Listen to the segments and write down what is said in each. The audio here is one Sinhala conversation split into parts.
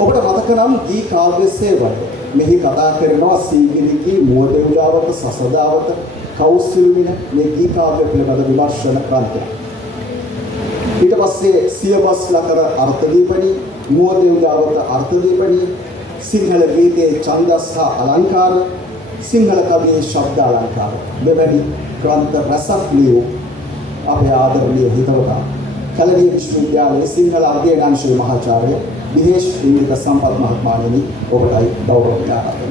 ඔබට මතක නම් ගී කාව්‍ය සේවය මෙහි කතා කරනවා සීගිරිගේ මුවදෙව්ලාවත සසදාවත කෞසිලුමින මේ ගී කාව්‍ය පිළිබඳ විමර්ශන ක්‍රාන්තිය. ඊට පස්සේ සියවස් ලකර අර්ථ දීපණී මුවදෙව්ලාවත අර්ථ දීපණී සිංහල ගීතයේ ඡන්දස් හා අලංකාර සිංහල කවියේ ශබ්ද අලංකාර මෙවැනි ක්‍රාන්ත රසක් ලියූ අපේ ආදරණීය හිතවතා කැලණිය විශ්වවිද්‍යාලයේ සිංහල අධ්‍යයනාංශයේ මහාචාර්ය විදේශ ඉන්දික සම්පත් මහත්මයාණෙනි ඔබටයි ගෞරව ඥාපනය.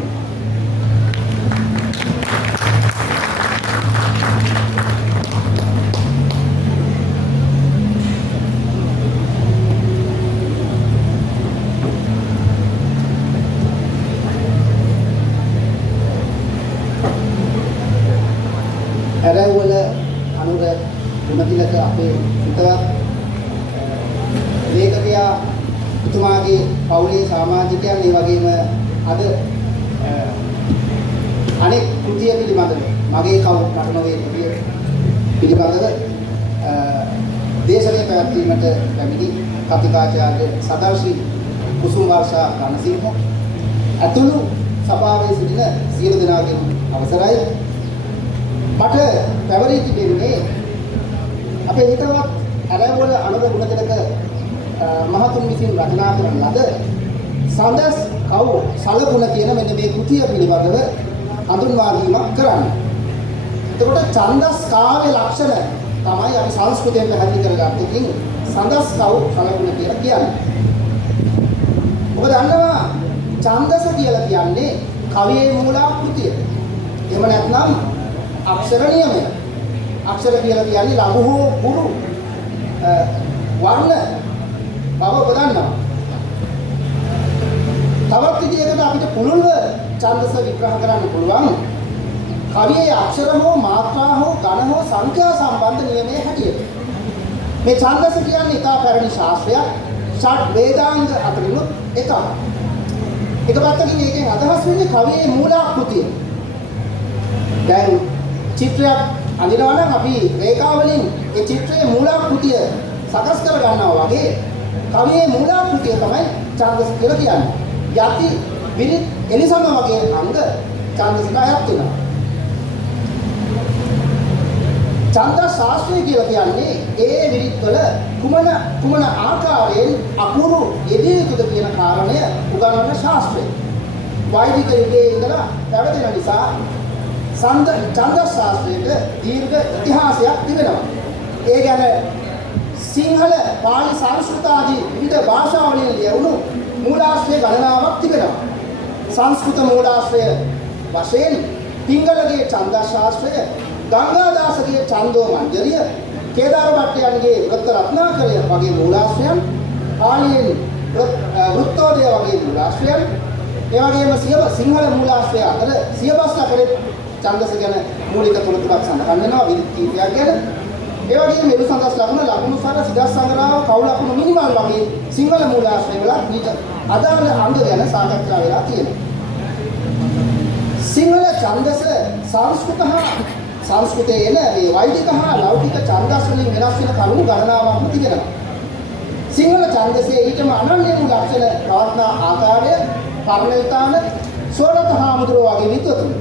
ඇරවල අනුර ගුණතිලක අපේ හිතවත් ලේඛකයා තුමාගේ පවුලේ සමාජිකයන් ඒ වගේම අද අනෙක් කෘතිය පිළිබඳව මගේ කවුරු නටනවේ කෘතිය පිළිබඳව දේශනය පැවැත්වීමට පැමිණි කතිකාචාර්ය සදාශ්‍රී කුසුම් වර්ෂා රණසිංහ ඇතුළු සභාවේ සිටින සියලු දෙනාගේම අවසරයි මට පැවරී තිබෙන්නේ අපේ හිතවත් ඇරවල අනුර ගුණතිලක මහතුන් විසින් රචනා කරන ලද සඳස් කව් සලකුණ කියන මෙන්න මේ කෘතිය පිළිබඳව හඳුන්වා දීමක් කරන්න. එතකොට ඡන්දස් කාව්‍ය ලක්ෂණ තමයි අපි සංස්කෘතයෙන් පැහැදිලි කරගන්න ඉතින් සඳස් කව් සලකුණ කියලා කියන්නේ. ඔබ දන්නවා ඡන්දස කියලා කියන්නේ කවියේ මූලාකෘතිය. එහෙම නැත්නම් අක්ෂර නියමය. අක්ෂර කියලා කියන්නේ ලඝු හෝ ගුරු වර්ණ බව ඔබ දන්නවා. තවත් විදිහකට අපිට පුළුල්ව ඡන්දස විග්‍රහ කරන්න පුළුවන්. කවියේ අක්ෂර හෝ මාත්‍රා හෝ ගණ හෝ සංඛ්‍යා සම්බන්ධ නියමයේ හැටියට. මේ ඡන්දස කියන්නේ ඉතා පැරණි ශාස්ත්‍රයක්. ෂඩ් වේදාංග අතරින් එකක්. එක පැත්තකින් මේකෙන් අදහස් වෙන්නේ කවියේ මූලාකෘතිය. දැන් චිත්‍රයක් අඳිනවා නම් අපි රේඛා වලින් ඒ චිත්‍රයේ මූලාකෘතිය සකස් කර ගන්නවා වගේ කවියේ මූලාකෘතිය තමයි ඡන්දස කියලා කියන්නේ. යති විරිත් එලිසම වගේ අංග ඡන්දසට අයත් වෙනවා. ඡන්ද ශාස්ත්‍රය කියලා කියන්නේ ඒ විරිත් වල කුමන ආකාරයෙන් අකුරු යෙදිය යුතුද කියන කාරණය උගන්වන ශාස්ත්‍රය. වෛදික යුගයේ ඉඳලා පැවතෙන නිසා ඡන්ද ශාස්ත්‍රයට දීර්ඝ ඉතිහාසයක් තිබෙනවා. ඒ ගැන සිංහල, පාලි, සංස්කෘත ආදී විවිධ භාෂාවලින් ලියවුණු මූලාශ්‍රය ගණනාවක් තිබෙනවා. සංස්කෘත මූලාශ්‍රය වශයෙන් පිංගලගේ ඡන්ද ශාස්ත්‍රය, ගංගාදාසගේ ඡන්දෝ මංජරිය, කේදාර භට්ටයන්ගේ වෘත්ත රත්නාකරය වගේ මූලාශ්‍රයන්, පාලියෙන් වෘත්තෝදය වගේ මූලාශ්‍රයන්, ඒ වගේම සිංහල මූලාශ්‍රය අතර සියවස් අතරේ ඡන්දස ගැන මූලික තොරතුරක් සඳහන් වෙනවා විරිත් කීපයක් ගැන. ඒ වගේම මෙලු සඳස් ලකුණ ලකුණු සර සිදස් සංග්‍රහව කවු ලකුණු මිනිමල් වගේ සිංහල මූලාශ්‍රය වල නිත අදාළ අංග ගැන සාකච්ඡා වෙලා තියෙනවා. සිංහල ඡන්දස සංස්කෘතයේ එන මේ වෛදික හා ලෞකික ඡන්දස් වලින් වෙනස් වෙන කරුණු ගණනාවක් තිබෙනවා. සිංහල ඡන්දසයේ ඊටම අනන්‍ය වූ ලක්ෂණ පවත්නා ආකාරය පරිණතාන සෝරත හාමුදුරුවෝ වගේ විද්වතුන්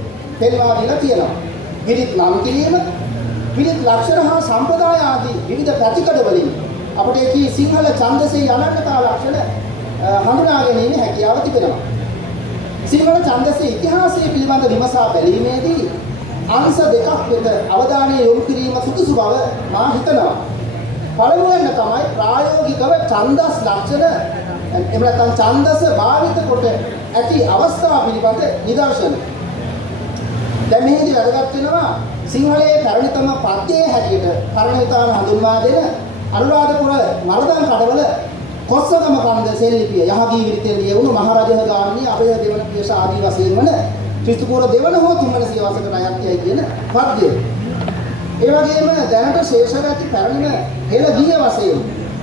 පෙන්වා දීලා තියෙනවා. විරිත් නම් කිරීම, විරිත් ලක්ෂණ හා සම්ප්‍රදාය ආදී විවිධ පැතිකඩ වලින් අපිට කී සිංහල ඡන්දසේ අනන්‍යතා ලක්ෂණ හඳුනා ගැනීම හැකියාව තිබෙනවා. සිංහල ඡන්දසේ ඉතිහාසය පිළිබඳ විමසා බැලීමේදී අංශ දෙකක් වෙත අවධානය යොමු කිරීම සුදුසු බව මා හිතනවා. පළමුවෙන් තමයි ප්‍රායෝගිකව ඡන්දස් ලක්ෂණ එහෙම නැත්නම් ඡන්දස භාවිත කොට ඇති අවස්ථාව පිළිබඳ නිදර්ශන. දැන් මෙහිදී වැදගත් වෙනවා සිංහලයේ පැරණිතම පද්‍යයේ හැටියට පරිණතාන හඳුන්වා දෙන අනුරාධපුර මරදන් කඩවල කොස්සගම කන්ද සෙල්ලිපිය යහගී විරිතේ ලියවුණු මහරජහ ගාමිණී අභය දෙවන පියස ආදී වශයෙන් වන ක්‍රිස්තුපූර්ව දෙවන හෝ තුන්වන සියවසකට අයත්යයි කියන පද්‍යය. ඒ වගේම දැනට ශේෂව ඇති පැරණිම හෙළ ගීය වශයෙන්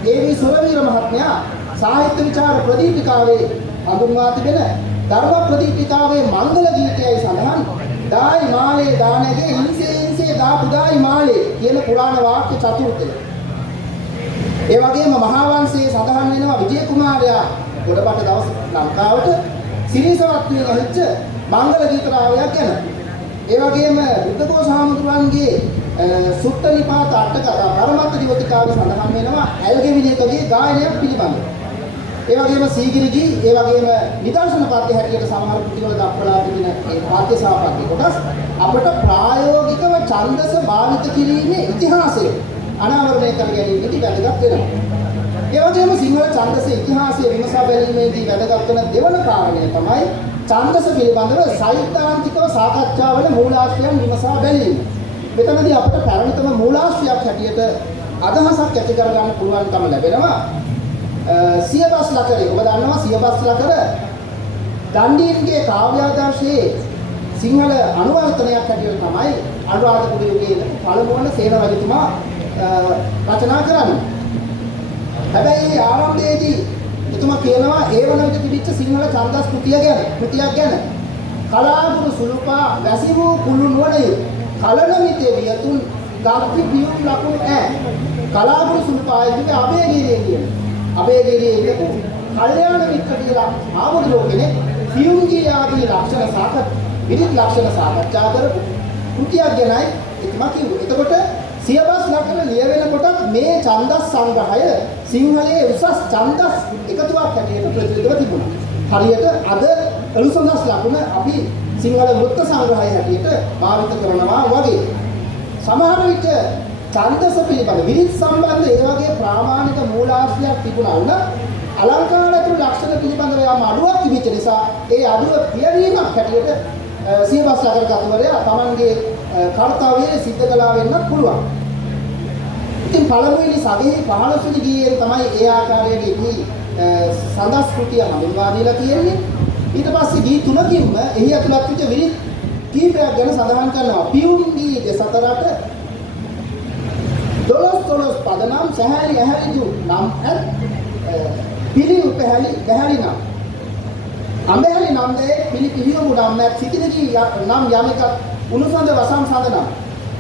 ඒ.වී. සුරවීර මහත්මයා සාහිත්‍ය විචාර ප්‍රදීපිකාවේ හඳුන්වා තිබෙන ධර්ම ප්‍රදීපිකාවේ මංගල ගීතයයි සඳහන් දායි මාලේ දානගේ ඉන්සේ දාපු දායි මාලේ කියන පුරාණ වාක්‍ය චතුර්ථය. ඒ වගේම මහා වංශයේ සඳහන් වෙනවා විජය කුමාරයා ගොඩබට දවස් ලංකාවට සිරිසවත් වීම ඇහිච්ච මංගල ගීත රාවයක් ගැන. ඒ වගේම බුද්ධඝෝෂ හාමුදුරන්ගේ සුත්ත නිපාත අටක පරමත්ත දිවතිකාවේ සඳහන් වෙනවා ඇල්ගෙවිලියකගේ ගායනයක් පිළිබඳව. ඒ වගේම සීගිරිගී ඒ වගේම නිදර්ශන පද්‍ය හැටියට සමහර කෘතිවල දක්වලා තිබෙන ඒ පද්‍ය සහ පද්‍ය කොටස් අපට ප්‍රායෝගිකව ඡන්දස භාවිත කිරීමේ ඉතිහාසය අනාවරණය කර ගැනීමේදී වැදගත් වෙනවා. ඒ වගේම සිංහල ඡන්දස ඉතිහාසය විමසා බැලීමේදී වැදගත් වෙන දෙවන කාරණය තමයි ඡන්දස පිළිබඳව සෛද්ධාන්තිකව සාකච්ඡා වන මූලාශ්‍රයන් විමසා බැලීම. මෙතනදී අපට පැරණිතම මූලාශ්‍රයක් හැටියට අදහසක් ඇති කරගන්න පුළුවන්කම ලැබෙනවා. සියබස් ලකරේ ඔබ දන්නවා සියබස් ලකර දණ්ඩීන්ගේ කාව්‍යාදර්ශයේ සිංහල අනුවර්තනයක් හැටියට තමයි අනුරාධපුර යුගයේ පළමු වන සේන රජතුමා රචනා කරන්නේ. හැබැයි ආරම්භයේදී එතුමා කියනවා ඒ වන විට තිබිච්ච සිංහල ඡන්දස් කෘතියක් ගැන කලාගුරු සුළුපා වැසි වූ කුළු නුවණය කලනමිතේ වියතුන් ගාත්‍රි පියුම් ලකුණු ඈ කලාගුරු සුළුපායගේ අබේගීරියේ කියන අබේගීරියේ කියපු කල්යාණ මිත්‍ර කියලා ආමුදුරෝ කෙනෙක් පියුම්ගේ ආදී ලක්ෂණ විවිධ ලක්ෂණ සාකච්ඡා කරපු කෘතියක් ගැනයි එතුමා කිව්වේ. එතකොට සියබස් ලක්ෂණ ලියවෙනකොට මේ ඡන්දස් සංග්‍රහය සිංහලයේ උසස් ඡන්දස් එකතුවක් හැටියට ප්‍රචලිතව තිබුණා. හරියට අද එළුසඳස් ලකුණ අපි සිංහල වෘත්ත සංග්‍රහය හැටියට භාවිත කරනවා වගේ. සමහර විට ඡන්දස පිළිබඳ විරිත් සම්බන්ධ ඒ වගේ ප්‍රාමාණික මූලාශ්‍රයක් තිබුණා වුණා අලංකාර ඇතුළු ලක්ෂණ පිළිබඳව යාම අඩුවක් තිබෙච්ච නිසා ඒ අඩුව පියවීමක් හැටියට සියබස් ලකර කතුවරයා තමන්ගේ කර්තව්‍යයේ සිද්ධ කළා වෙන්නත් පුළුවන්. ඉතින් පළමුවෙනි සදෙහි 15 වෙනි ගීයෙන් තමයි ඒ ආකාරයට ඉති සඳස් කෘතිය හඳුන්වා දීලා තියෙන්නේ. ඊට පස්සේ ගී තුනකින්ම එහි ඇතුළත් වෙච්ච විරිත් කීපයක් ගැන සඳහන් කරනවා. පියුම් ගී දෙසතරට 12 පදනම් සහැලි ඇහැලිදු නම් පිළිු පැහැලි නම් අඹහැලි නම් දේ පිළි පිළියමු නම් සිටිනදී නම් යමික උණුසඳ වසම් සඳ නම්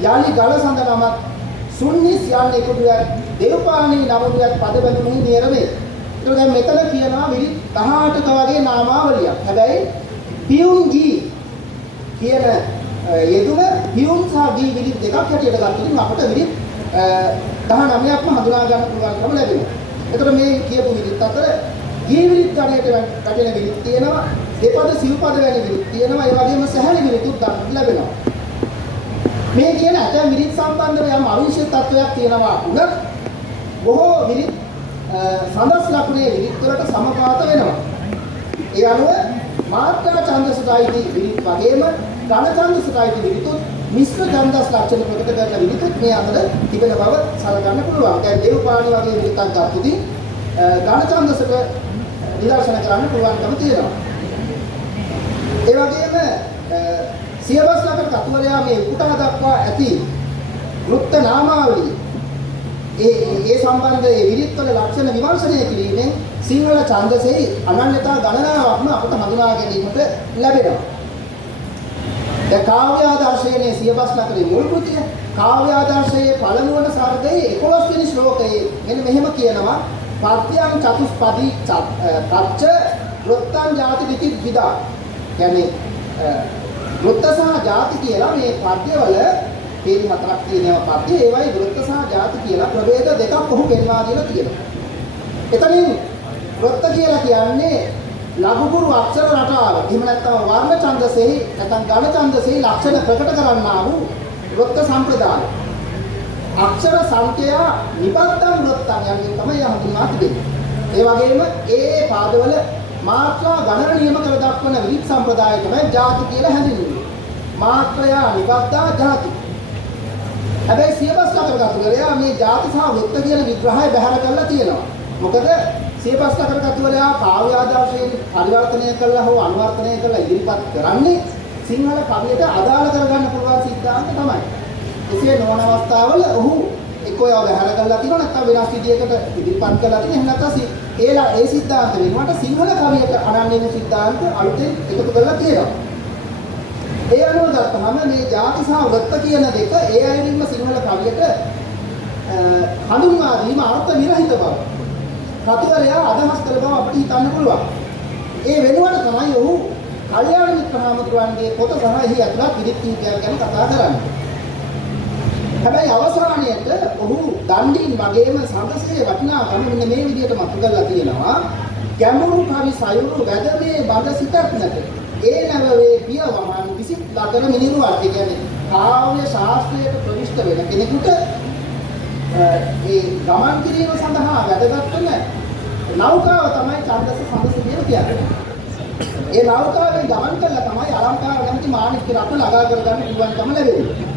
යාලි ගල සඳ නම සුන්නිස් යන්නේ කුඩුවක් දේවපාණී නමුදුවක් පද බඳුනේ නියරමේ. ඒක දැන් මෙතන කියනවා විරිත් 18ක වගේ නාමාවලියක්. හැබැයි පියුම් ගී කියන යෙදුම පියුම් සහ ගී විරිත් දෙකක් හැටියට ගත්තොත් අපට විරිත් 19ක්ම හඳුනා ගන්න පුළුවන්කම ලැබෙනවා. එතකොට මේ කියපු විරිත් අතර ගී විරිත් ගණයට වැටෙන විරිත් තියෙනවා, දෙපද සිව්පද වැනි විරිත් තියෙනවා, ඒ වගේම සහැලි විරිතුත් ගන්න ලැබෙනවා. මේ කියන ඇතැම් විරිත් සම්බන්ධව යම් අවිශේෂ තත්වයක් තියෙනවා උනත් බොහෝ විරිත් සඳස් ලකුණේ විරිත් වලට සමපාත වෙනවා. ඒ අනුව මාත්‍රා ඡන්දසයිති විරිත් වගේම ඝන ඡන්දසයිති විරිතුත් මිශ්‍ර ඡන්දස් ලක්ෂණ ප්‍රකට කරන විරිතුත් මේ අතර තිබෙන බව සලකන්න පුළුවන්. දැන් දේවපාණි වගේ විරිතක් ගත්තොත් ඝන ඡන්දසක නිදර්ශන කරන්න පුළුවන්කම තියෙනවා. ඒ වගේම සියබස් ලකර කතුවරයා මේ උකුටා දක්වා ඇති වෘත්ත නාමාවලිය ඒ සම්බන්ධයේ විරිත්වල ලක්ෂණ විමර්ශනය කිරීමෙන් සිංහල ඡන්දසෙහි අනන්‍යතා ගණනාවක්ම අපට හඳුනා ගැනීමට ලැබෙනවා. දැන් කාව්‍යාදර්ශයේ සියබස් ලකරේ මුල් කෘතිය කාව්‍යාදර්ශයේ පළමු වන සර්ගයේ 11 වෙනි ශ්ලෝකයේ මෙන්න මෙහෙම කියනවා පත්‍යං චතුස්පදී පච්ච වෘත්තං ජාති විති විදා. කියන්නේ වෘත්ත සහ ජාති කියලා මේ පද්‍යවල පිළි හතරක් තියෙනවා පද්‍ය ඒවයි වෘත්ත සහ ජාති කියලා ප්‍රභේද දෙකක් ඔහු පෙන්වා දීලා තියෙනවා. එතනින් වෘත්ත කියලා කියන්නේ ලඝුගුරු අක්ෂර රටාව. එහෙම නැත්නම් වර්ණ ඡන්දසෙහි නැත්නම් ඝන ඡන්දසෙහි ලක්ෂණ ප්‍රකට කරන්නා වූ වෘත්ත සම්ප්‍රදාය. අක්ෂර සංඛ්‍යා නිබද්ධං වෘත්තං යන්නේ තමයි හඳුන්වා තිබෙන්නේ. ඒ වගේම ඒ පාදවල මාත්‍රා ගණන නියම කර දක්වන විරිත් සම්ප්‍රදාය තමයි ජාති කියලා හැඳින්වෙන්නේ. මාත්‍රා නිබද්ධා ජාති. හැබැයි සියබස් ලකර කතුවරයා මේ ජාති සහ වෘත්ත කියන විග්‍රහය බැහැර කරලා තියෙනවා. මොකද සියබස් ලකර කතුවරයා කාව්‍ය ආදර්ශයෙන් පරිවර්තනය කළා හෝ අනුවර්තනය කළා ඉදිරිපත් කරන්නේ සිංහල කවියට අදාළ කරගන්න පුළුවන් සිද්ධාන්ත තමයි. එසේ නොවන අවස්ථාවල ඔහු එක්කෝ ඒවා බැහැර කරලා තියෙනවා නැත්නම් වෙනස් විදියකට ඉදිරිපත් කරලා තියෙනවා. එහෙම නැත්නම් ඒ සිද්ධාන්ත වෙනුවට සිංහල කවියට අනන්‍ය වූ සිද්ධාන්ත අලුතෙන් එකතු කරලා තියෙනවා. ඒ අනුව ගත්තහම මේ ජාති සහ වෘත්ත කියන දෙක ඒ අයිනින්ම සිංහල කවියට හඳුන්වා දීම අර්ථ විරහිත බව. කතුවරයා අදහස් කළ බව අපිට හිතන්න පුළුවන්. ඒ වෙනුවට තමයි ඔහු කල්යාණ මිත්‍ර හාමුදුරුවන්ගේ පොත සහ එහි ඇතුළත් විදිත් කීපයක් ගැන කතා කරන්නේ. හැබැයි අවසානයේට ඔහු දණ්ඩින් වගේම සංඝසේ වටිනාකම මෙන්න මේ විදිහට මතු කරලා තියෙනවා. ගැඹුරු කවි සයුරු වැදමේ බඳ සිතක් නැත. ඒ නැවවේ පියවමන් විසිත් ලතර මිනිරුවක්. ඒ කියන්නේ කාව්‍ය ශාස්ත්‍රයට ප්‍රවිෂ්ඨ වෙන කෙනෙකුට ඒ ගමන් කිරීම සඳහා වැදගත් වෙන නෞකාව තමයි ඡන්දස සඳස කියලා කියන්නේ. ඒ නෞකාවෙන් ගමන් කළා තමයි අලංකාර නැමැති මාණික්ක රත්න ළඟා කරගන්න පුළුවන්කම ලැබෙන්නේ.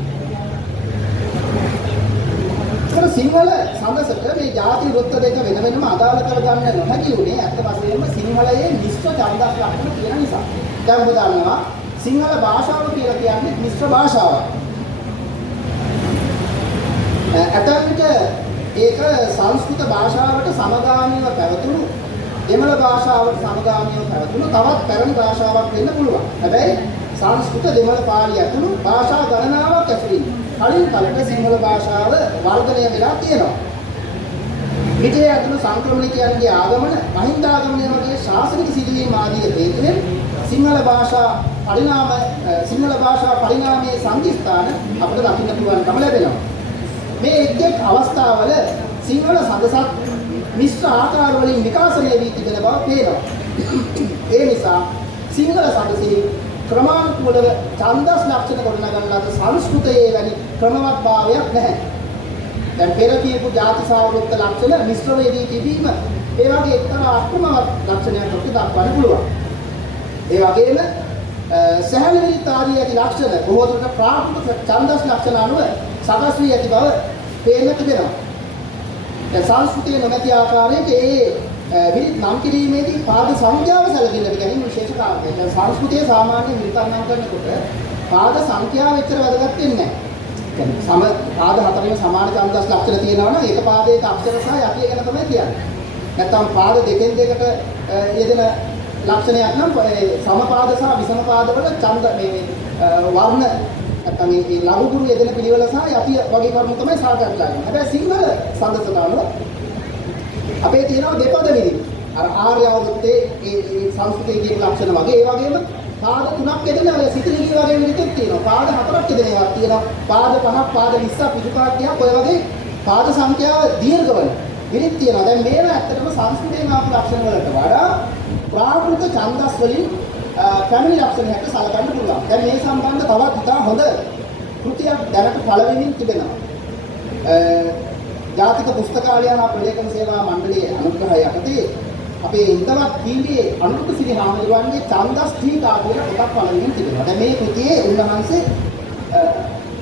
ඒක සිංහල සඳසට මේ ಜಾති වෘත්ත දෙක වෙන වෙනම අදාළ කරගන්න නොහැකි උනේ ඇත්ත වශයෙන්ම සිංහලයේ මිශ්‍ර ඡන්දස් ලක්ෂණ තියෙන නිසා. දැන් ඔබ දන්නවා සිංහල භාෂාව කියලා කියන්නේ මිශ්‍ර භාෂාවක්. අතන්ට ඒක සංස්කෘත භාෂාවට සමගාමීව පැවතුණු දෙමළ භාෂාවට සමගාමීව පැවතුණු තවත් පැරණි භාෂාවක් වෙන්න පුළුවන්. හැබැයි සංස්කෘත දෙමළ පාලි ඇතුළු භාෂා ගණනාවක් ඇතුළු කලින් කලට සිංහල භාෂාව වර්ධනය වෙලා තියෙනවා. විජය ඇතුළු සංක්‍රමණිකයන්ගේ ආගමන, මහින්දාගමනය වගේ ශාසනික සිදුවීම් ආදී හේතුවෙන් සිංහල භාෂා පරිණාමයේ සංකීර්ණතාන අපිට දකින්න පුළුවන්කම ලැබෙනවා. මේ එක් අවස්ථාවල සිංහල සඳසත් මිශ්‍ර ආකාර වලින් විකාශනය වී තිබෙන බව පේනවා. ඒ නිසා සිංහල සඳසේ ක්‍රමානුකූලව ඡන්දස් ලක්ෂණ ගොඩනගන ලද සංස්කෘතයේ වැනි ක්‍රමවත් භාවයක් නැහැ. දැන් පෙර කියපු ಜಾති සාවෘත්ත ලක්ෂණ මිශ්‍ර වේදී තිබීම ඒ වගේ එක්තරා අක්‍රමවත් ලක්ෂණයක් අපිට දක්වන්න පුළුවන්. ඒ වගේම සහන විරිතාදී ඇති ලක්ෂණ බොහෝ දුරට ප්‍රාකෘතික ඡන්දස් ලක්ෂණ අනුව සකස් වී ඇති බව පේන්න තිබෙනවා. දැන් සංස්කෘතියේ නොමැති ආකාරයට විරිත් නම් කිරීමේදී පාද සංඛ්‍යාව සැලකිල්ලට ගැනීම විශේෂ කාරණයක්. දැන් සංස්කෘතියේ සාමාන්‍ය විරිත් නම් කරනකොට පාද සංඛ්‍යාව එච්චර වැදගත් වෙන්නේ නැහැ. සම පාද හතරේම සමාන ඡන්දස් ලක්ෂණ තියෙනවා නම් ඒක පාදයක අක්ෂර සහ යටිය ගැන තමයි කියන්නේ. නැත්නම් පාද දෙකෙන් දෙකට යෙදෙන ලක්ෂණයක් නම් සම පාද සහ විසම පාද වල ඡන්ද මේ වර්ණ නැත්නම් මේ ලඝුගුරු යෙදෙන පිළිවෙල සහ යටිය වගේ කරුණු තමයි සාකච්ඡා කරන්නේ. හැබැයි සිංහල සඳසට අනුව අපේ තියෙනවා දෙපද විදිහ. අර ආර්ය වෘත්තේ ඒ සංස්කෘතියේ කියන ලක්ෂණ වගේ ඒ වගේම පාද තුනක් යෙදෙන ඔය සිතිලිලි වගේ විදිහක් තියෙනවා. පාද හතරක් යෙදෙන ඒවා තියෙනවා. පාද පහක්, පාද 20ක්, පිටුපාටියක් ඔය වගේ පාද සංඛ්‍යාව දීර්ඝ වෙන විදිහක් තියෙනවා. දැන් මේවා ඇත්තටම සංස්කෘතියේ ආපු ලක්ෂණ වලට වඩා ප්‍රාකෘත ඡන්දස් වලින් පැමිණි ලක්ෂණයකට සලකන්න පුළුවන්. දැන් මේ සම්බන්ධ තවත් ඉතා හොඳ කෘතියක් දැනට පළවෙනින් තිබෙනවා. ජාතික පුස්තකාලය හා ප්‍රලේඛන සේවා මණ්ඩලයේ අනුග්‍රහය යටතේ අපේ හිතවත් කීවේ අනුරුද්ධ සිරි හාමුදුරුවන්ගේ ඡන්දස් ටීකා කියන පොතක් පළවෙනින් තිබෙනවා. දැන් මේ කෘතියේ උන්වහන්සේ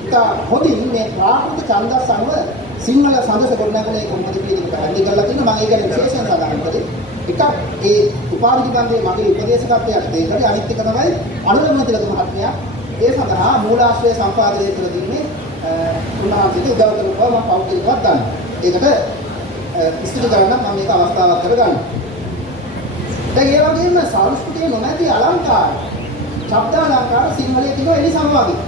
ඉතා හොඳින් මේ ප්‍රාකෘත ඡන්දස් අනුව සිංහල සඳස ගොඩනගන එක මොකද කියන එක පැහැදිලි කරලා තියෙනවා. මම ඒක ගැන විශේෂයෙන් සඳහන් කරේ. එකක් ඒ උපාධි බන්දේ මගේ උපදේශකත්වයට දෙන්නට අනිත් එක තමයි අනුරම තිලක මහත්මයා ඒ සඳහා මූලාශ්‍රය සම්පාදනය කර දීමේ උන්වහන්සේට උදව් කරන බව මම පෞද්ගලිකව දන්නවා. ඒකට ඉස්තිරි කරන්න මම මේක අවස්ථාවක් කරගන්නවා. දැන් ඒ වගේම සංස්කෘතියේ නොමැති අලංකාර, ශබ්ද අලංකාර සිංහලයේ තියෙන එලි සමවාගේ.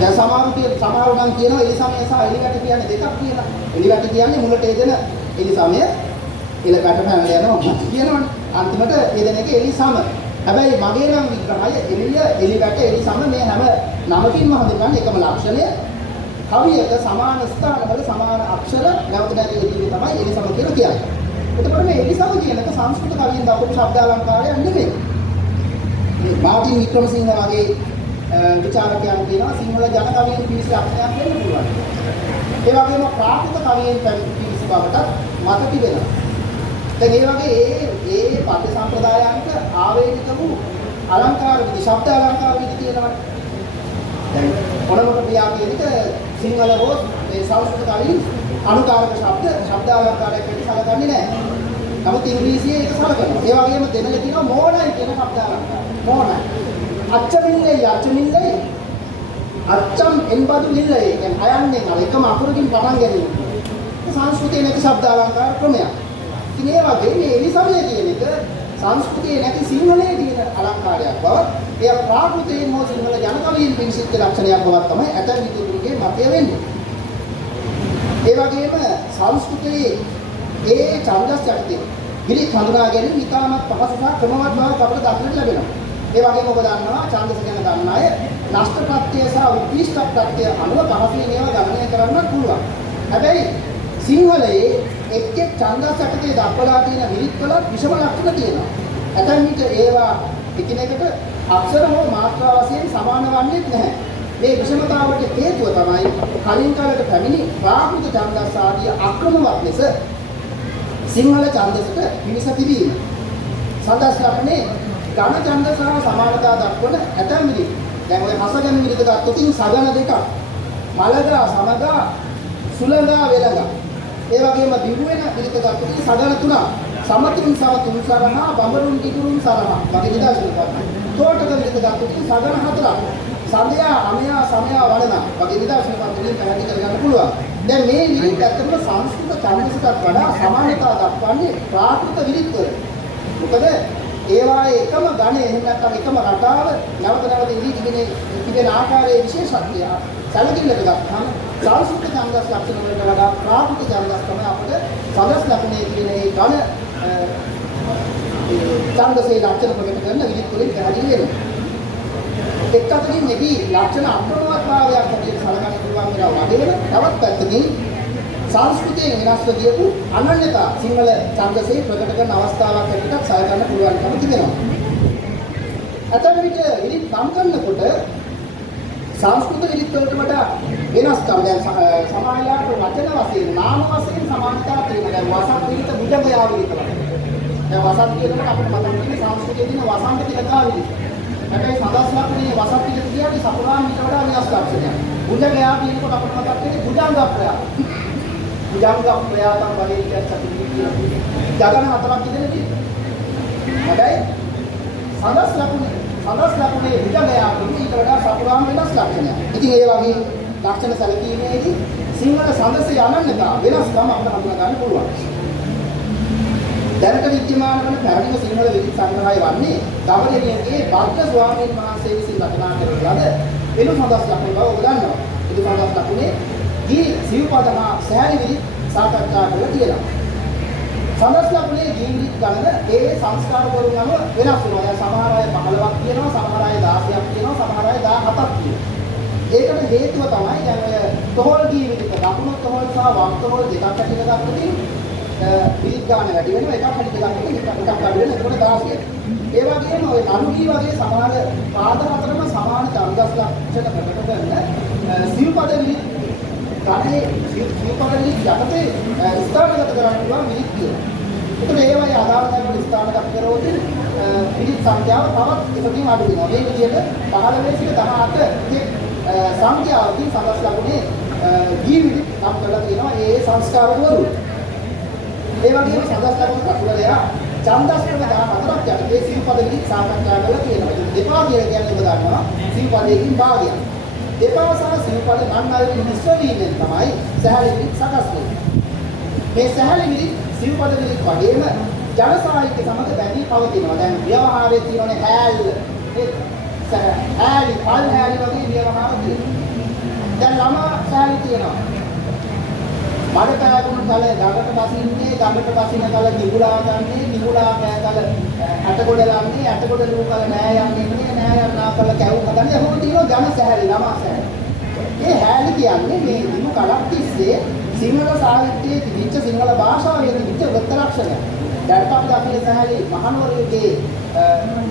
දැන් සමහරු නම් කියනවා එලි සමය සහ එලිකට කියන්නේ දෙකක් කියලා. එලිකට කියන්නේ මුලට එදෙන එලි සමය එලකට පැනලා යනවා කියනවනේ. අන්තිමට එදෙන එක එලි සම. හැබැයි මගේ නම් විග්‍රහය එලිකට එලි සම මේ හැම නමකින්ම හඳුන්වන්නේ එකම ලක්ෂණය. කවියක සමාන ස්ථානවල සමාන අක්ෂර නැවත නැති විදිහට තමයි එලි සම කියලා කියන්නේ. එතකොට මේ එලි සම කියන එක සංස්කෘත කවියෙන් දක්වපු ශබ්ද අලංකාරයක් නෙමෙයි. මේ මාටින් වික්‍රමසිංහ වගේ විචාරකයන් කියනවා සිංහල ජන කවියෙන් පිළිස ලක්ෂණයක් වෙන්න පුළුවන්. ඒ වගේම ප්‍රාකෘත කවියෙන් පිළිස බවට මත තිබෙනවා. දැන් ඒ වගේ ඒ පද්‍ය සම්ප්‍රදායන්ට ආවේනික වූ අලංකාර විදි ශබ්ද අලංකාර විදි තියෙනවානේ. දැන් මොනකොට ප්‍රියා කියන එක සිංහල හෝ මේ සංස්කෘත කවියෙන් අනුකාරක ශබ්ද අලංකාරයක් වෙන්න සලකන්නේ නැහැ. නමුත් ඉංග්‍රීසියේ ඒක සලකනවා. ඒ වගේම දෙමළ කියනවා මෝනයි කියන ශබ්ද අලංකාරය. මෝනයි. අච්චමිල්ලේ අච්චම් එන්බදු මිල්ලේ කියන්නේ අයන්නේ අර එකම අකුරකින් පටන් ගැනීම. ඒ සංස්කෘතියේ නැති ශබ්ද අලංකාර ක්‍රමයක්. ඉතින් ඒ වගේ මේ එලි සමය කියන එක සංස්කෘතියේ නැති සිංහලයේ තියෙන අලංකාරයක් බව එය ප්‍රාකෘතයෙන් හෝ සිංහල ජන කවියෙන් පිළිසිත ලක්ෂණයක් බවක් තමයි ඇතන් විදුරුගේ මතය වෙන්නේ. ඒ වගේම සංස්කෘතියේ ඒ ඡන්දස් යටතේ විරිත් හඳුනා ගැනීම ඉතාමත් පහසු සහ ක්‍රමවත් බවක් අපට දක්නට ලැබෙනවා. ඒ වගේම ඔබ දන්නවා ඡන්දස ගැන දන්න අය නෂ්ට ප්‍රත්‍ය සහ උත්කෘෂ්ඨ ප්‍රත්‍ය අනුව පහසුවෙන් ඒවා ගණනය කරන්න පුළුවන්. හැබැයි සිංහලයේ එක් එක් ඡන්දස් යටතේ දක්වලා තියෙන විරිත් වල විෂම ලක්ෂණ තියෙනවා. ඇතැම් විට ඒවා එකිනෙකට අක්ෂර හෝ මාත්‍රා වශයෙන් සමාන වන්නේ නැහැ. මේ විෂමතාවට හේතුව තමයි කලින් කාලයට පැමිණි ප්‍රාකෘත ඡන්දස් ආදී අක්‍රමවත් ලෙස සිංහල ඡන්දසට පිවිස තිබීම. සඳස් ලක්ෂණේ ඝන ඡන්ද සහ සමානතා දක්වන ඇතැම් විදිහ. දැන් ඔය හසගම විදිහට ගත්තොත් සගන දෙකක්. මලගා සමගා සුලඟා වෙලඟා. ඒ වගේම දිවු වෙන විදිහට ගත්තොත් සගන තුනක්. සමතුන් සමතුන් සරහා බඹරුන් කිතුරුන් සරහා. වගේ විදිහට ගන්නවා. තෝටක විදිහට ගත්තොත් සගන හතරක්. සඳයා අමයා සමයා වඩන වගේ නිදර්ශන පන්තිලින් පැහැදිලි කරගන්න පුළුවන්. දැන් මේ විදිහට ඇත්තටම සංස්කෘත ඡන්දසටත් වඩා සමානතාව දක්වන්නේ ප්‍රාකෘත විරිත් වල. මොකද ඒවායේ එකම ගණය එහෙම නැත්නම් එකම රටාව නැවත නැවත ඉදී තිබෙන ආකාරයේ විශේෂත්වය සැලකිල්ලට ගත්තාම සංස්කෘත ඡන්දස් ලක්ෂණ වලට වඩා ප්‍රාකෘත ඡන්දස් තමයි අපිට ඡන්දස් ලක්ෂණයේ කියන ඒ ඝන ඡන්දසේ ලක්ෂණ ප්‍රකට කරන විදිහට වලින් පැහැදිලි වෙනවා. එක් අතකින් මේකී ලක්ෂණ අප්‍රමාදභාවයක් හැටියට සලකන්න පුළුවන් වෙනවා වගේම තවත් පැත්තකින් සංස්කෘතියෙන් වෙනස්ව ගියපු අනන්‍යතා සිංහල ඡන්දසේ ප්‍රකට කරන අවස්ථාවක් හැටියට සලකන්න පුළුවන්කම තිබෙනවා. අතන විට විරිත් නම් කරනකොට සංස්කෘත විරිත් වලට වඩා වෙනස්කම් දැන් සමානලාට වචන වශයෙන් නාම වශයෙන් සමානතාවක් තියෙනවා. දැන් වසත් විරිත් බුද්ධගයා විරිත් වල. දැන් වසත් කියනකොට අපිට මතක් වෙන්නේ සංස්කෘතයේ තියෙන වසන්ත තිලකා විරිත්. හැබැයි සඳස් ලක්ෂණයේ වසත් පිට කියන්නේ සපුරාන් ඊට වඩා වෙනස් ලක්ෂණයක්. බුද්ධගයා කියනකොට අපිට මතක් වෙන්නේ බුද්ධාංගප්‍රය. බුද්ධාංගප්‍රයතම් වගේ කියන සතුටු කියන ජගන හතරක් ඉදෙන්නේ. හැබැයි සඳස් ලක්ෂණයේ බුද්ධගයා කියන්නේ ඊට වඩා සපුරාන් වෙනස් ලක්ෂණයක්. ඉතින් ඒ වගේ ලක්ෂණ සැලකීමේදී සිංහල සඳසේ අනන්‍යතාව වෙනස්කම් අපිට හඳුනා ගන්න පුළුවන්. දැනට විද්‍යමාන වන පැරණිම සිංහල විරිත් සංග්‍රහය වන්නේ දවදෙනියගේ භක්ත ස්වාමීන් වහන්සේ විසින් රචනා කරන ලද වෙනු සඳස් ලක්ෂණ බව ඔබ දන්නවා. ඒ සඳස් ලක්ෂණේ දී සිව්පදනා සෑහි විරිත් සාකච්ඡා කරලා තියෙනවා. සඳස් ලක්ෂණේ දී විරිත් ගණන ඒ සංස්කාර වලින් අනුව වෙනස් වෙනවා. දැන් සමහර අය 15ක් කියනවා, සමහර අය 16ක් කියනවා, සමහර අය 17ක් කියනවා. ඒකට හේතුව තමයි දැන් ඔය තොහොල් දී විරිත් දකුණු තොහොල් සහ වම් තොහොල් දෙකක් ඇතුළත ගත්තොත් විරිත් ගන්න වැඩි වෙනවා. එකක් හරි දෙකක් අඩු වෙනවා. ඒකට 16. ඒ වගේම ඔය අනුගී වගේ සමහර පාද හතරම සමාන ඡන්දස් ලක්ෂණ ප්‍රකට කරන සිව්පද විරිත් ගන්නේ සිව්පද විරිත් යටතේ ස්ථානගත කරන්න පුළුවන් විරිත් කියනවා. ඒකට ඒවයි ආදාන කරන ස්ථානගත කරවොත් විරිත් සංඛ්‍යාව තවත් එකකින් අඩු වෙනවා. මේ විදිහට 15 සිට 18 සංඛ්‍යාවකින් සඳස් ලකුණේ දී විරිත් නම් කරලා තියෙනවා. ඒ සංස්කාර වල ඒ වගේම සඳස් ලකුණු කටුවලයා ඡන්දස් ක්‍රම 14ක් යටතේ සිව්පද විරිත් සාකච්ඡා කරලා තියෙනවා. දෙපා කියන්නේ ඔබ දන්නවා සිව්පදයකින් භාගයක්. දෙපා සහ සිව්පද මණ්ඩලයෙන් මිශ්‍ර වීමෙන් තමයි සහැලි විරිත් සකස් වෙන්නේ. මේ සහැලි විරිත් සිව්පද විරිත් වගේම ජන සාහිත්‍ය සමග බැඳී පවතිනවා. දැන් ව්‍යවහාරයේ තියෙනනේ හැල් හැලි පල් හැලි වගේ ව්‍යවහාර තියෙනවා. දැන් ළමා සහැලි තියෙනවා. මඩ පෑගුණු කල ගඟට බසින්නේ ගඟට බසින කල නිගුලා ගන්නේ නිගුලා කෑ කල ඇටගොඩ ලන්නේ ඇටගොඩ ලූ කල නෑ යන්නේ නෑ යන්නා කල කැවු හදන්නේ එහෙම තියෙනවා ජන සැහැලි ළමා සැහැලි. මේ හැලි කියන්නේ මේ දිනු කලක් තිස්සේ සිංහල සාහිත්‍යයේ තිබිච්ච සිංහල භාෂාවේ තිබිච්ච වෘත්ත ලක්ෂණ. දැන් අපි අපේ සැහැලි මහනුවරයේ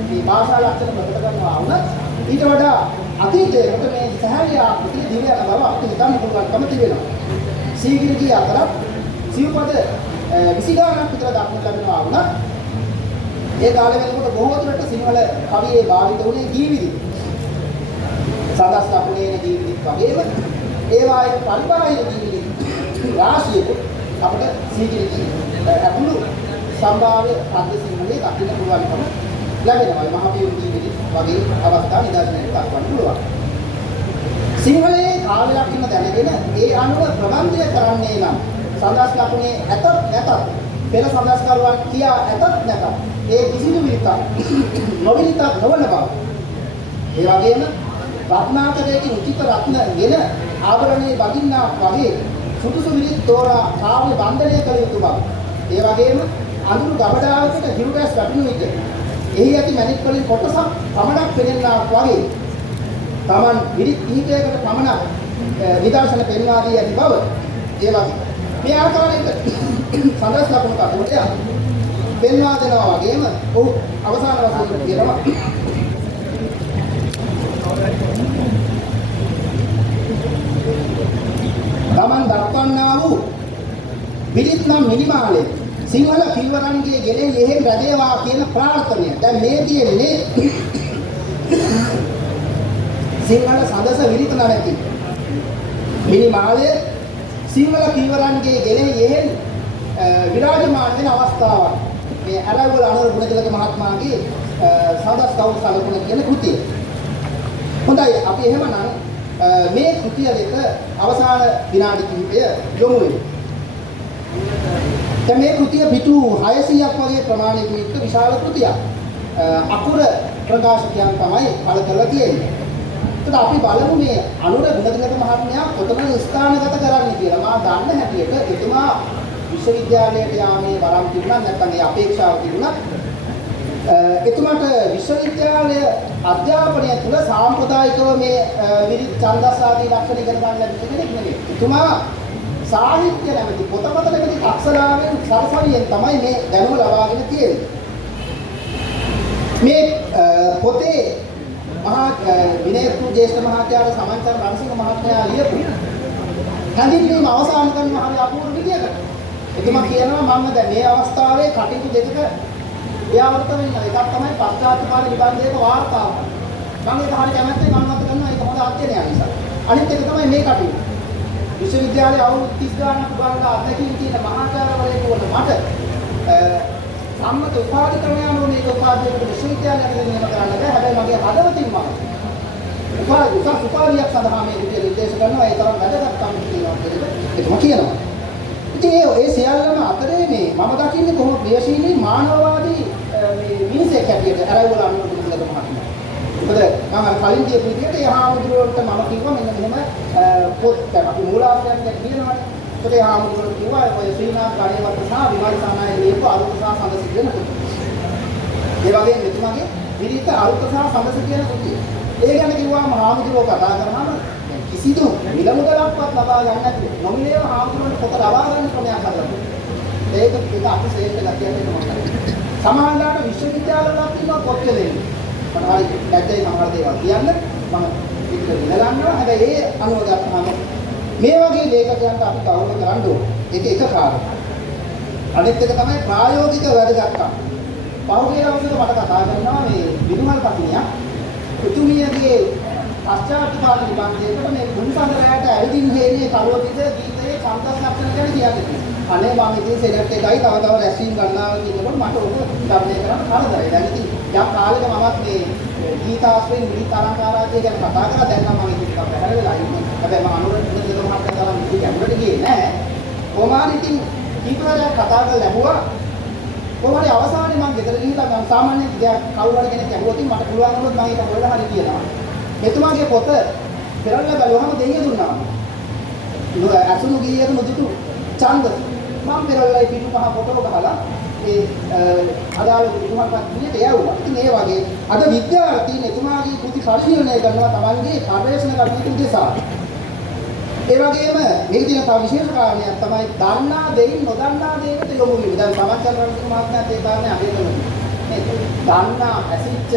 මේ භාෂා ලක්ෂණ ප්‍රකට කරනවා වුණත් ඊට වඩා අතීතයකට මේ සැහැලි ආකෘතිය දිව්‍ය බව අපිට හිතන්න පුළුවන්කම තිබෙනවා. සීගිරිගී අතරත් සිව්පද 20 ගානක් විතර දක්නට ලැබෙනවා වුණා. ඒ කාලෙ වෙනකොට බොහෝ දුරට සිංහල කවියේ භාවිත වුණේ ජීවිතය. සඳස් ලකුණේ ජීවිතය වගේම ඒ වායේ පරිබාහිර ජීවිතය රාශියක අපිට සීගිරිගී අකුළු සම්භාව්‍ය අධ්‍ය සිංහලයේ දකින්න පුළුවන්කම ලැබෙනවා. මහපියු ජීවිතය වගේ අවස්ථා නිදර්ශනයක් දක්වන්න පුළුවන්. සිංහලයේ කාලයක් ඉන්න දැනගෙන ඒ අනුව ප්‍රබන්ධය කරන්නේ නම් සඳස් ලකුණේ ඇතත් නැතත් පෙර සඳස් කරුවන් කියා ඇතත් නැතත් ඒ කිසිදු විරිතක් නොවිරිතක් නොවන බව. ඒ වගේම රත්නාකරයේ උචිත රත්න වෙන ආභරණයේ බඳින්නා වගේ සුදුසු විරිත් තෝරා කාව්‍ය බන්ධනය කළ යුතු බව. ඒ වගේම අඳුරු ගබඩාවකට හිරුරැස් වැටෙනු විට එහි ඇති මැණික් වලින් කොටසක් පමණක් පෙනෙන්නාක් වගේ Taman විරිත් කීපයකට පමණක් නිදර්ශන පෙන්වා දී ඇති බව ඒ වගේ මේ ආකාරයට සඳහස් ලකුණු කටුවට පෙන්වා දෙනවා වගේම ඔහු අවසාන වශයෙන් කියනවා Taman දක්වන්නා වූ විරිත් නම් මිනිමාලේ සිංහල කිල්වරන්ගේ ගෙලෙන් එහෙම රැඳේවා කියන ප්‍රාර්ථනය. දැන් මේ තියෙන්නේ සිංහල සඳස විරිත නැති. මිනිමාලය සිංහල කිල්වරන්ගේ ගෙලෙන් එහෙම විරාජමාන වෙන අවස්ථාවක්. මේ අරවල අනුර ගුණතිලක මහත්මයාගේ සඳස් කවුරු සලකුණ කියන කෘතිය. හොඳයි අපි එහෙමනම් මේ කෘතිය වෙත අවසාන විනාඩි කිහිපය යොමු වෙමු. දැන් මේ කෘතිය පිටු 600ක් වගේ ප්‍රමාණයකින් යුක්ත විශාල කෘතියක්. අකුර ප්‍රකාශකයන් තමයි පළ කරලා තියෙන්නේ. ඒත් අපි බලමු මේ අනුර ගුණතිලක මහත්මයා කොතනද ස්ථානගත කරන්නේ කියලා. මා දන්න හැටියට එතුමා විශ්වවිද්‍යාලයට යාමේ වරම් තිබුණා නැත්නම් ඒ අපේක්ෂාව තිබුණා. එතුමාට විශ්වවිද්‍යාලය අධ්‍යාපනය තුළ සාම්ප්‍රදායිකව මේ විරිත් ඡන්දස් ආදී ලක්ෂණ ඉගෙන ගන්න ලැබෙච්ච කෙනෙක් නෙමෙයි. එතුමා සාහිත්‍ය නැමැති පොතපත නැමැති අක්ෂරාවෙන් සරසවියෙන් තමයි මේ දැනුම ලබාගෙන තියෙන්නේ. මේ පොතේ මහා විනයතු ජේෂ්ඨ මහාචාර්ය සමන්තර රණසිංහ මහත්මයා ලියපු හැඳින්වීම අවසන් කරනවා හරි අපූර්ව විදියකට. එතුමා කියනවා මම දැන් මේ අවස්ථාවේ කටයුතු දෙකක ව්‍යවෘත වෙනවා. එකක් තමයි පශ්චාත්පාද නිබන්ධයක වාර්තාව. මම ඒක හරිය කැමැත්තෙන් අනුමත කරනවා. ඒක හොඳ අධ්‍යයනයක් නිසා. අනිත් එක තමයි මේ කටයුතු. විශ්වවිද්‍යාලයේ අවුරුදු 30 ගානක් උගන්ලා අධ්‍යක්ෂින් තියෙන මහාචාර්යවරයෙකු වුණ මට සම්මත උපාධි ක්‍රමයන් ඕනේ. ඒක උපාධියකට විශ්වවිද්‍යාලයට නියම කරන්න බෑ. හැබැයි මගේ හදවතින් මම උපාධියක් සඳහා මේ විදිහට නිර්දේශ කරනවා. ඒ තරම් වැදගත්කම් තියෙනවා කියලා එතුමා කියනවා. ඉතින් ඒ සියල්ලම අතරේ මේ මම දකින්නේ කොහොම ප්‍රියශීලී මානවවාදී මේ මිනිසෙක් හැටියට අරවල අනුකූලව මහත්මයා. මොකද මම කලින් කියපු විදිහට ඒ හාමුදුරුවන්ට මම කිව්වා මෙන්න මෙහෙම පොත් දැන් අපි මූලාශ්‍රයන් ගැන කියනවානේ. ඒකේ හාමුදුරුවෝ කිව්වා ඔය ශ්‍රීනාත් ගණේවත් සහ විමල් සානාය ලියපු අරුත් සහ සඳස කියන පොත. ඒ වගේම මෙතුමාගේ විරිත අරුත් සහ සඳස කියන පොතේ. ඒ ගැන කිව්වාම හාමුදුරුවෝ කතා කරාම කිසිදු මිල මුදලක්වත් ලබා ගන්න නැති නොමිලේව හාමුදුරුවන්ට පොත ලබා ගන්න ක්‍රමයක් හදලා. ඒක අපි ශ්‍රේෂ්ඨ ගතියක් වෙනවා. සමාජාට විශ්වවිද්‍යාලවල තියෙන පොත් දෙන්නේ. මම හරි නැත්නම් සමහර දේවල් කියන්න මම ඒක ඉගෙන ගන්නවා. හැබැයි ඒ අනුව ගත්තාම මේ වගේ ලේඛකයන්ට අපි ගෞරව කරන්න ඕනේ. ඒක එක කාරණයක්. අනිත් එක තමයි ප්‍රායෝගික වැඩගත්කම. පහුගිය දවසක මට කතා කරනවා මේ විදුමල් පතිනියක් උතුමියගේ පශ්චාත්පාද නිබන්ධයකට මේ මුන්සඳරයට ඇවිදින් හේනේ කලෝතිත ගීතයේ ඡන්දස් ලක්ෂණ ගැන කියන්නේ. අනේ මම ඉතින් සෙනට් එකයි තව රැස්වීම් ගන්නවා කියනකොට මට ඕක ගමනේ කරන්න කරදරයි. දැන් ඉතින් යම් කාලෙක මමත් මේ ගීතාශ්‍රයෙන් විවිධ අලංකාරාදී ගැන කතා කරලා දැන් නම් මම ඉතින් ටිකක් පැහැර වෙලා ඉන්නේ. හැබැයි මම අනුරට දෙක මහත්මයා තරම් ඉතින් ගැඹුරට ගියේ නැහැ. කොහොමද ඉතින් කීපවරක් කතා කරලා ලැබුවා. කොහොමද අවසානයේ මම ගෙදර ගිහිල්ලා මම සාමාන්‍ය දෙයක් කවුරු හරි කෙනෙක් ඇහුවොත් මට පුළුවන් වුණොත් මම ඒක හොයලා හරි කියනවා. මෙතුමාගේ පොත පෙරල්ලා බලුවම දෙයිය දුන්නා. අසුණු ගියක මුදුතු ඡන්ද මම පෙරල්ලා පිටු පහ ෆොටෝ ගහලා ඒ අදාළ විදුහල්පත් විදියට යවුවා. ඉතින් ඒ වගේ අද විද්‍යාර්ථීන් එතුමාගේ කෘති පරිශීලනය කරනවා තමන්ගේ පර්යේෂණ කටයුතු උදෙසා. ඒ වගේම මේ දින තව විශේෂ කාරණයක් තමයි දන්නා දෙයින් නොදන්නා දෙයකට යොමු වීම. දැන් සමන්චල් රණසිංහ මහත්මයාත් ඒ කාරණේ අගය කරනවා. මේ දන්නා ඇසිච්ච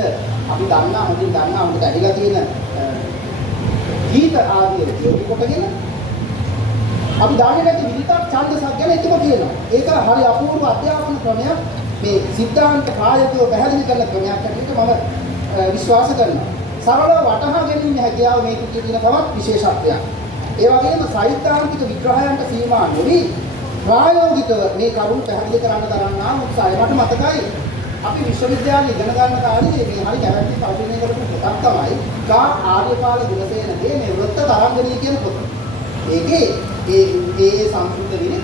අපි දන්නා හොඳින් දන්නා හොඳට ඇදලා තියෙන ගීත ආදී යොමු කොටගෙන අපි දන්නේ නැති විදිහට ඡන්දසක් ගැන එතුමා කියනවා. ඒක හරි අපූර්ව අධ්‍යාපන ක්‍රමයක්. මේ සිද්ධාන්ත ප්‍රායෝගිකව පැහැදිලි කරන ක්‍රමයක් හැටියට මම විශ්වාස කරනවා. සරලව වටහා ගැනීම හැකියාව මේ කෘතියේ තියෙන තවත් විශේෂත්වයක්. ඒ වගේම සෛද්ධාන්තික විග්‍රහයන්ට සීමා නොවි ප්‍රායෝගිකව මේ කරුණු පැහැදිලි කරන්න තරන්නා උත්සාහය. මට මතකයි අපි විශ්වවිද්‍යාලේ ඉගෙන ගන්න කාලේ මේ හරි කැමැති පරිශීලනය කරපු පොතක් තමයි ගා ආර්යපාල ගුණසේනගේ මේ වෘත්ත තරංගණී කියන පොත. ඒකේ ඒ සංස්කෘත විනි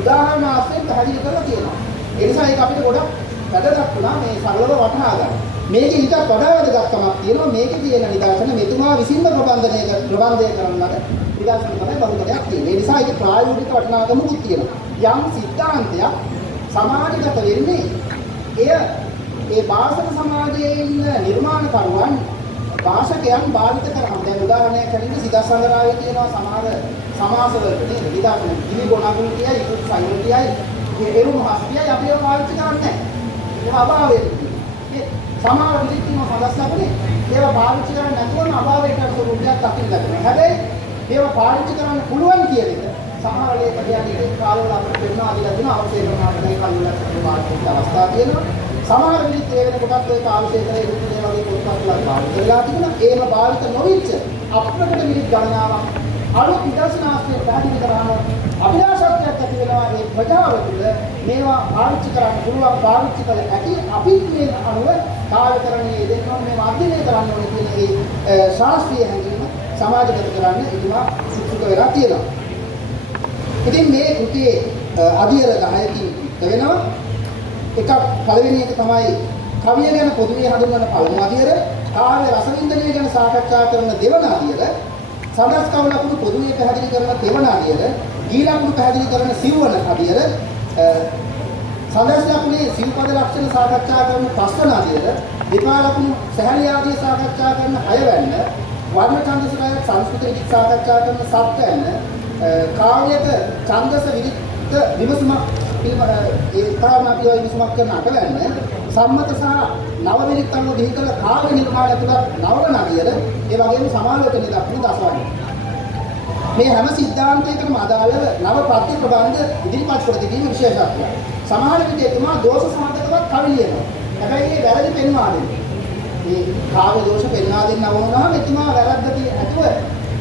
උදාහරණ ආශ්‍රයෙන් පැහැදිලි කරලා තියෙනවා. ඒ නිසා ඒක අපිට ගොඩක් වැදගත් වුණා මේ සරලව වටහා ගන්න. මේකේ ඊට වඩා වැදගත්කමක් තියෙනවා. මේකේ තියෙන නිදර්ශන මෙතුමා විසින්ම ප්‍රබන්ධය කරන ලද නිදර්ශන තමයි බහුතරයක් තියෙන්නේ. ඒ නිසා ඒක ප්‍රායෝගික වටිනාකමකුත් තියෙනවා. යම් සිද්ධාන්තයක් සමාජගත වෙන්නේ එය ඒ භාෂක සමාජයේ ඉන්න නිර්මාණකරුවන් භාෂකයන් භාවිත කරනවා. දැන් උදාහරණයක් හැටියට සිතාසංගරාවේ තියෙනවා සමහර සමාසවලට නේද? විදාකන දිවි ගොනගුල් කියයි ඉක්ු සයිල් කියයි එරුම් හස්තියයි අපි ඒවා පාවිච්චි කරන්නේ නැහැ. ඒවා අභාවයේ. ඒ සමහර විදිහකින් සඳස් ලැබුණේ ඒවා පාවිච්චි කරන්නේ නැතුවම අභාවයට ස්වරූපයක් දකින්න ලැබෙනවා. හැබැයි ඒවා පාවිච්චි කරන්න පුළුවන් කියන එක සමහර ලේඛකයන් ඉතින් කාලවල අපිට පෙන්වා දීලා තියෙනවා අවශ්‍ය කරන අපේ කල්ලාට පාවිච්චි අවස්ථා තියෙනවා. සමහර විදිහට ඒ වෙනකොටත් ඒ කාලශේඛරයේ ඉන්නේ වගේ පොත්පත්වල භාවිත වෙලා තිබුණා. ඒව භාවිත නොවිච්ච අප්‍රකට මිනිත් ගණනාවක් අලුත් විදර්ශනාස්ත්‍රයේ පැහැදිලි කරාම අභිලාෂයක් ඇති වෙනවා මේ ප්‍රජාව තුළ මේවා පාවිච්චි කරන්න පුළුවන් පාවිච්චි කළ හැකි අපිත් මේ අනුව කාර්යකරණයේ යෙදෙනවා මේ අධ්‍යයනය කරන්න ඕනේ කියන ඒ ශාස්ත්‍රීය හැඟීම සමාජගත කරන්න ඉතිමා සුසුක වෙලා තියෙනවා. ඉතින් මේ කෘතියේ අධ්‍යයන 10කින් වෙනවා. එකක් පළවෙනි එක තමයි කවිය ගැන පොදුවේ හඳුන්වන පළමු අධ්‍යයන, කාව්‍ය රසවින්දනය ගැන සාකච්ඡා කරන දෙවන අධ්‍යයන, සඳස් කව ලකුණු පොදුවේ පැහැදිලි කරන තෙවන අධ්‍යයන, ගී ලකුණු පැහැදිලි කරන සිව්වන අධ්‍යයන, සඳස් ලකුණේ සිව්පද ලක්ෂණ සාකච්ඡා කරන පස්වන අධ්‍යයන, දෙපා ලකුණු සැහැලි ආදී සාකච්ඡා කරන හයවැන්න, වර්ණ ඡන්දසය සංස්කෘත විදිහට සාකච්ඡා කරන සත්වැන්න, කාව්‍යක ඡන්දස විදිහට විමසුමක් ඒ කාරණා පිළිවෙල විමසුමක් කරන අටවැන්න, සම්මත සහ නව විරිත් අනුව බිහි කළ කාව්‍ය නිර්මාණ තුළ නවවන අධ්‍යයන, ඒ වගේම සමාලෝචනය දක්වන දසවැන්න. මේ හැම සිද්ධාන්තයකටම අදාළව නව ප්‍රත්‍ය ප්‍රබන්ධ ඉදිරිපත් කර තිබීම විශේෂත්වයක්. සමහර විට එතුමා දෝෂ සහගතව කවි ලියනවා. හැබැයි ඒ වැරදි පෙන්වා දෙන්නේ. මේ කාව්‍ය දෝෂ පෙන්වා දෙන්න ඕන නම් එතුමා වැරද්දට ඇතුව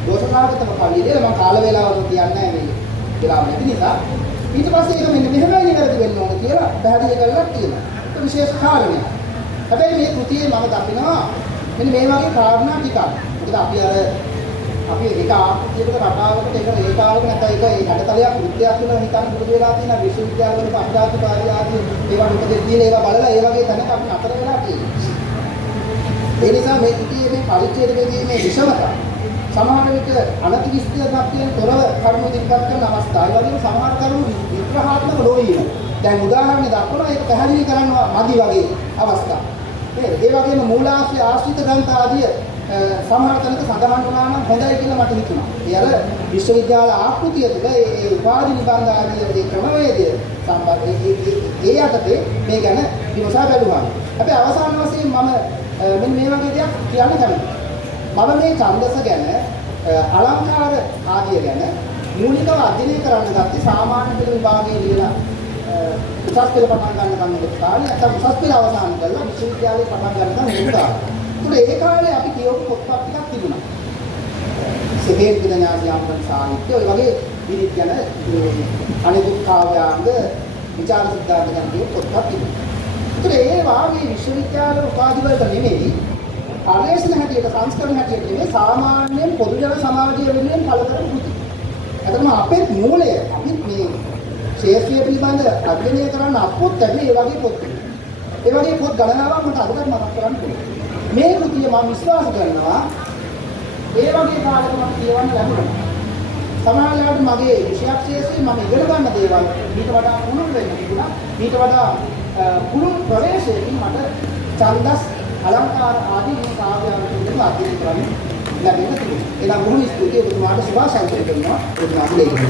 දෝෂ සහගතව කවි ලියලා මම කාල වේලාවකට කියන්නේ මේ වෙලාව නැති නිසා ඊට පස්සේ ඒක මෙන්න මෙහෙමයි වැරදි වෙන්න ඕන කියලා පැහැදිලි කරලා තියෙනවා. ඒක විශේෂ කාරණයක්. හැබැයි මේ කෘතියේ මම දකිනවා මෙන්න මේ වගේ කාරණා ටිකක්. මොකද අපි එක ආකෘතියකට රටාවකට එක රේඛාවක නැත්නම් ඒක ඒ හැඩතලයක් කෘත්‍යයක් කියලා හිතන්න පුරුදු වෙලා තියෙනවා. විශ්වවිද්‍යාලවල පහදාතු කාර්ය ආදී ඒවා උපදෙස් දීලා ඒවා බලලා ඒ වගේ තැනක අපි අතර වෙලා තියෙනවා. ඒ නිසා මේ කෘතියේ මේ පරිච්ඡේදයේදී මේ විෂමතා සමහර විට අනතිවිස්තයක් කියන තොරව කරුණු ඉදිරිපත් කරන අවස්ථා. ඒ වගේම සමහර කරුණු විග්‍රහාත්මක නොවේ. දැන් උදාහරණ දක්වනවා ඒක පැහැදිලි කරනවා මදි වගේ අවස්ථා. ඒ වගේම මූලාශ්‍රය ආශ්‍රිත ග්‍රන්ථ ආදී සමහර තැනක සඳහන් වුණා නම් හොඳයි කියලා මට හිතුණා. ඒ අර විශ්වවිද්‍යාල ආකෘතිය තුළ ඒ උපාධි නිබන්ධ ආදී ඒ ක්‍රමවේදය සම්බන්ධ ඒ යටතේ මේ ගැන විමසා බැලුවා. හැබැයි අවසාන වශයෙන් මම මෙන්න මේ වගේ දෙයක් කියන්න කැමතියි. මම මේ ඡන්දස ගැන අලංකාර ආදිය ගැන මූලිකව අධ්‍යයනය කරන්න ගත්තේ සාමාන්‍ය පෙළ විභාගයේ ලියලා උසස් පෙළ පටන් ගන්න කන්නකොට කාලේ නැත්නම් උසස් පෙළ අවසන් කරලා විශ්වවිද්‍යාලේ පටන් ගන්න උදා. ඒත් ඒ කාලේ අපි කියවපු පොත්පත් ටිකක් තිබුණා. සෙබේන් විද්‍යාඥයන් සාහිත්‍ය ඔය වගේ විරිත් ගැන අනිකුත් කාව්‍යාංග විචාර සිද්ධාන්ත ගැන කියවපු පොත්පත් තිබුණා. ඒ වාගේ විශ්වවිද්‍යාල උපාධි වලට නෙමෙයි ආලේශන හැටියට සංස්කරණ හැටියට නෙමෙයි සාමාන්‍යයෙන් පොදු ජන සමාජය වෙනුවෙන් පළ කරන කෘති. එතකොට අපේ මූලය අපි මේ ශාස්ත්‍රීය පිළිබඳ අධ්‍යයනය කරන්න අපොත් ලැබෙන්නේ ඒ වගේ පොත්. ඒ වගේ පොත් ගණනාවක් මට අදට මතක් කරගන්න පුළුවන්. මේ කෘතිය මම විශ්වාස කරනවා ඒ වගේ කාලයක මම කියවන්න ලැබුණා. සමහරවිට මගේ විෂයක් ශාස්ත්‍රයේ මම ඉගෙන ගන්න දේවල් ඊට වඩා පුළුල් වෙන්න තිබුණා. ඊට වඩා පුළුල් ප්‍රවේශයකින් මට ඡන්දස් අලංකාර ආදී මේ කාව්‍යාංග පිළිබඳව අධ්‍යයනය කරන්න ලැබෙන්න තිබුණා. එනම් බොහොම ස්තුතියි ඔබතුමාට සුභාශංසනය කරනවා. ඔබතුමාට ලේඛනය